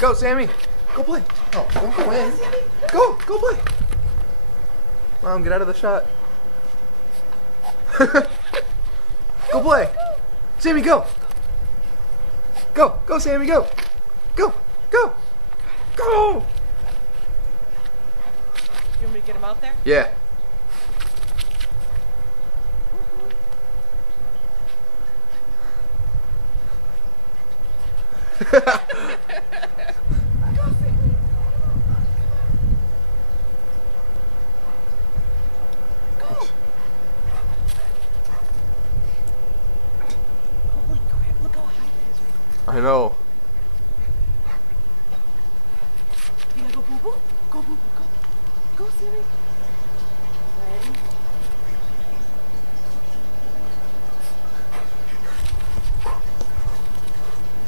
Go, Sammy. Go play. Oh, don't go in. Go play. Mom, get out of the shot. Go play. Sammy, go. Go, Sammy, go. Go. You want me to get him out there? Yeah. Holy crap, look how high that is right I know. now. You gotta go boo-boo? Go boo-boo, go. Go, Sammy. Ready?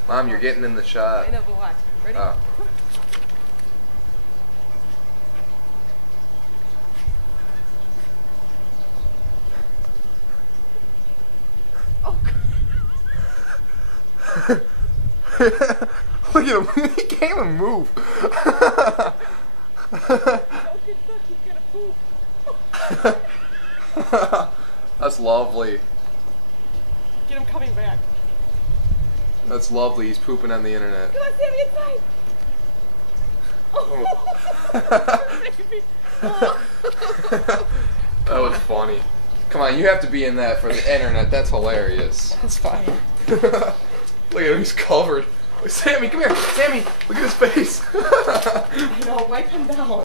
Mom, you're getting in the shot. I know, but watch. Ready? Oh. Oh, Look at him. He can't even move. That's lovely. get him coming back. That's lovely. He's pooping on the internet. Come on, Sammy, inside. That was funny. Come on, you have to be in that for the internet. That's hilarious. That's fine. Look at him. He's covered. Sammy, come here. Sammy, look at his face. I know, wipe him down.